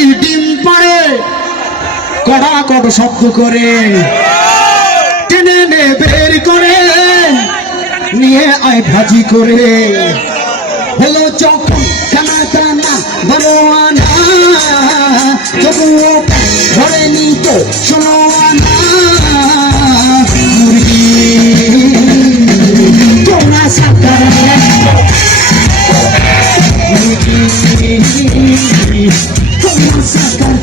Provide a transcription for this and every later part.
মুরগির ডিম পাড়ে কড়া কড় শব্দ করে টেনে নে বের করে নিয়ে আয় ভাজি করে হলো যখন খানা বড় আনা তবুও ধরে নিত শোনো আনা মুরগি তোমরা সাকার মুরগি তোমরা সাকার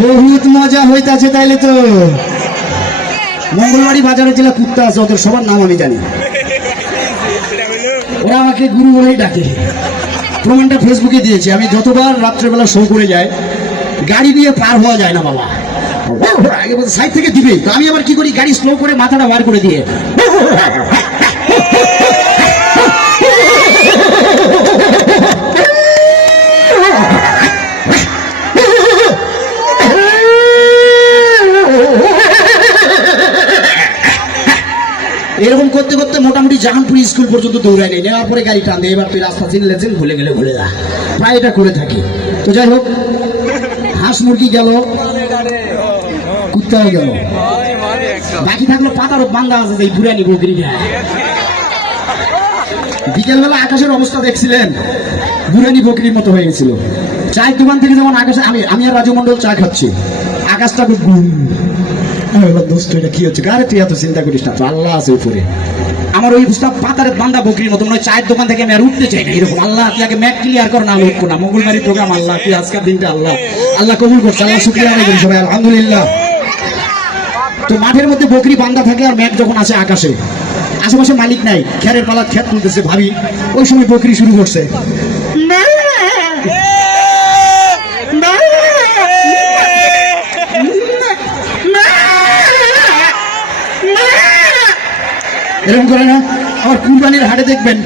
বহুত মজা হইতাছে। তাইলে তো মঙ্গলবাড়ি বাজারে জেলা কুত্তা আছে, ওদের সবার নাম আমি জানি, ওরা আমাকে গুরু বলেই ডাকে। প্রমাণটা ফেসবুকে দিয়েছে। আমি যতবার রাত্রেবেলা শো করে যাই, গাড়ি নিয়ে পার হওয়া যায় না বাবা, আগে বলতে সাইড থেকে দিবে, তো আমি আবার কি করি, গাড়ি স্লো করে মাথাটা বার করে দিয়ে এরকম করতে করতে মোটামুটি জাহানপুর স্কুল পর্যন্ত দৌড়াই নেই, নেওয়ার পরে গাড়ি টান দিয়ে এবার তুই রাস্তা চিনলেছেন, ভুলে গেলে ভুলে যা, প্রায় এটা করে থাকি। তো যাই হোক, হাঁস মুরগি গেল, কুত্তাও গেল, বাকি থাকলো পাতার বান্ধা আছে এই বুড়ানি বকরি। বিকেলবেলা আকাশের অবস্থা দেখছিলেন, বুড়ানি বকরির মতো হয়ে গেছিল। চায়ের দোকান থেকে যেমন আকাশে আমি আর রাজু মন্ডল চা খাচ্ছি, আকাশটা দোস্ত এটা কি হচ্ছে, আরে তুই এত চিন্তা করিস না, তো আল্লাহ আছে উপরে। আমার ওই বুঝতাম পাতার বান্ধা বকরির মতো, মনে হয় চায়ের দোকান থেকে আমি আর উঠতে চাই না এরকম। আল্লাহ তুই আগে ম্যাট ক্লিয়ার কর, না উঠবো না। মঙ্গলবাড়ি প্রোগ্রাম আল্লাহ, তুই আজকের দিনটা আল্লাহ আল্লাহ কবুল করছে, আল্লাহ শুকরিয়া আদায় করি সবাই আলহামদুলিল্লাহ। তো মাঠের মধ্যে বকরি বান্ধা থাকে, আর ম্যাট যখন আসে আকাশে, আশেপাশে মালিক নাই, খেরের পালা খেত তুলতেছে ভাবি, ওই সময় বকরি শুরু করছে এরকম করে না। আবার কুরবানির হাটে দেখবেন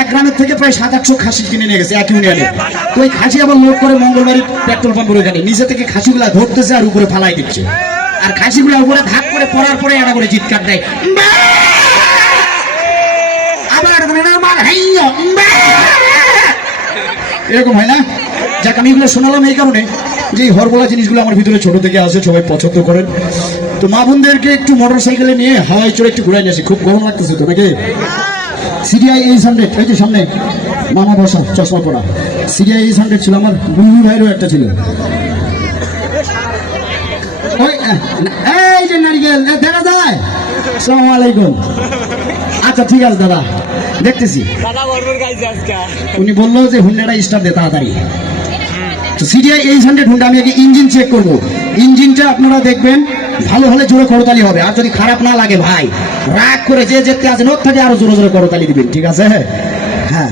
এক গ্রামের থেকে প্রায় 700-800 খাসি কিনে নিয়ে গেছে এক ইউনিয়নে। তো ওই খাসি আবার লোড করে মঙ্গলবাড়ি পেট্রোল পাম্পের ওইখানে নিচে থেকে খাসিগুলা ধরতেছে আর উপরে ফালাই দিচ্ছে, আর খাসিগুলা উপরে ভাগ করে পড়ার পরে এটা করে চিৎকার দেয়, আবার এরকম হয় না। যাক, আমি এগুলো শোনালাম এই কারণে যে এই হরবলা জিনিসগুলো আমার ভিতরে ছোট থেকে আসে, সবাই পছন্দ করেন। তো মা বোনদেরকে একটু মোটর সাইকেলে নিয়ে হাওয়াই চড়ে একটু ঘুরে নিয়ে আসি, খুব গরম লাগতেছে তো নাকি। সিরিয়াই 800, এই যে সামনে মামা বসা চশমা পড়া, সিরিয়াই 800 ছিল আমার, বুলবুল ভাইয়েরও একটা ছিল। এই যে নারিকেল দেখা যায়, আসসালামু আলাইকুম। আচ্ছা ঠিক আছে দাদা, দেখতেছি। উনি বললো যে হুন্ডাটা স্টার্ট দে তাড়াতাড়ি। তো সিরিয়াই 800 হুন্ডা, আমি আগে ইঞ্জিন চেক করবো। ইঞ্জিনটা আপনারা দেখবেন ভালো হলে জোরে করতালি হবে, আর যদি খারাপ না লাগে ভাই রাগ করে যে যেতে আছেন ওর থেকে আরো জোরে জোরে করতালি দিবেন, ঠিক আছে? হ্যাঁ,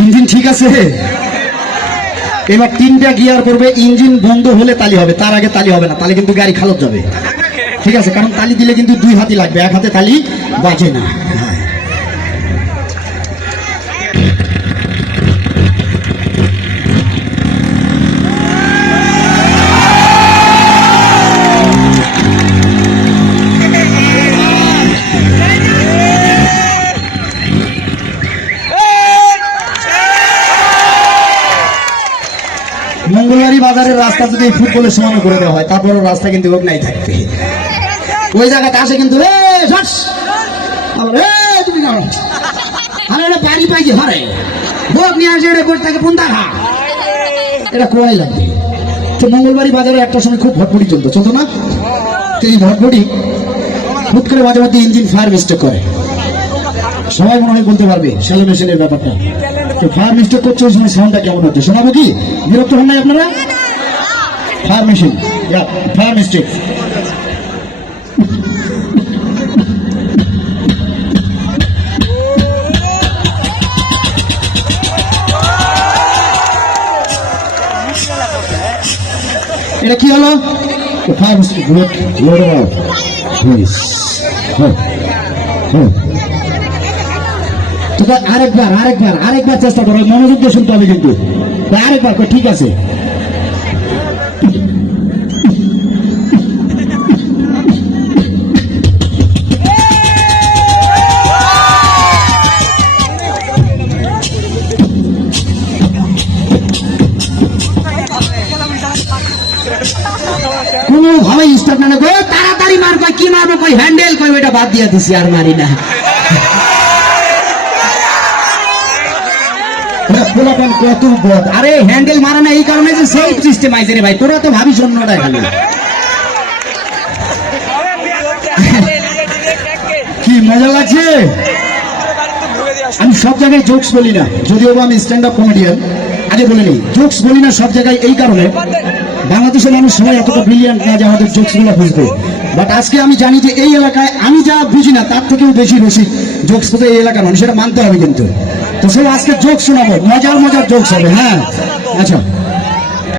ইঞ্জিন ঠিক আছে। এবার 3টা গিয়ার করবে, ইঞ্জিন বন্ধ হলে তালি হবে, তার আগে তালি হবে না, তাহলে কিন্তু গাড়ি খালত যাবে, ঠিক আছে? কারণ তালি দিলে কিন্তু 2 হাতই লাগবে, এক হাতে তালি বাজে না। মঙ্গলবাড়ি বাজারের রাস্তা যদি ফুটবলের সমান করে দেওয়া হয়, তারপরও রাস্তা কিন্তু লোক নাই থাকবে, ওই জায়গাতে আসে কিন্তু বাড়ি পাইছে হারে ভোগ নিয়ে আসে, এটা করে তাকে বন্ধা খা, এটা কোয়াই লাগবে। তো মঙ্গলবাড়ি বাজারে একটা সময় খুব ভটভটি চলতো না? তো এই ভটভটি হুট করে মাঝে মধ্যে ইঞ্জিন ফায়ার মিস্টেক করে, সবাই মনে হয় বলতে পারবে শ্যালো মেশিনের ব্যাপারটা। তো ফায়ার মিস্টেক করছে, ওই সময় সাউন্ডটা কেমন হচ্ছে শোনাবো কি? বিরক্ত হন নাই আপনারা? Fire machine, fire mistake. এটা কি হলো? তোকে আরেকবার চেষ্টা করো, মনোযোগ দিয়ে শুনতে হবে কিন্তু। আরেকবার ঠিক আছে। কোনোভাবে স্টার্ট না গো, তাড়াতাড়ি মার, কয় কি মারবো, কই হ্যান্ডেল, কই ওইটা বাদ দিয়ে দিছি, আর মারি না। কত বদ! আরে হ্যান্ডেল মারা না এই কারণে যে সেফ সিস্টেম আইছে রে ভাই, তোরা তো ভাবি অন্যটা খালি। কি মজা লাগছে! আমি সব জায়গায় জোকস বলি না, যদিও আমি স্ট্যান্ড আপ কমেডিয়ান। আগে বলে নেই, জোকস বলি না সব জায়গায় এই কারণে, বাংলাদেশের মানুষ সবাই এতটা ব্রিলিয়ান্ট না যে আমাদের জোকস গুলো বুঝবে। বাট আজকে আমি জানি যে এই এলাকায় আমি যা বুঝি না তার থেকেও বেশি রসিক জোকস বলতে এই এলাকার মানুষ, এটা মানতে হবে কিন্তু। তো সব আজকে জোকস শোনাবো, মজার জোকস হবে। হ্যাঁ, আচ্ছা।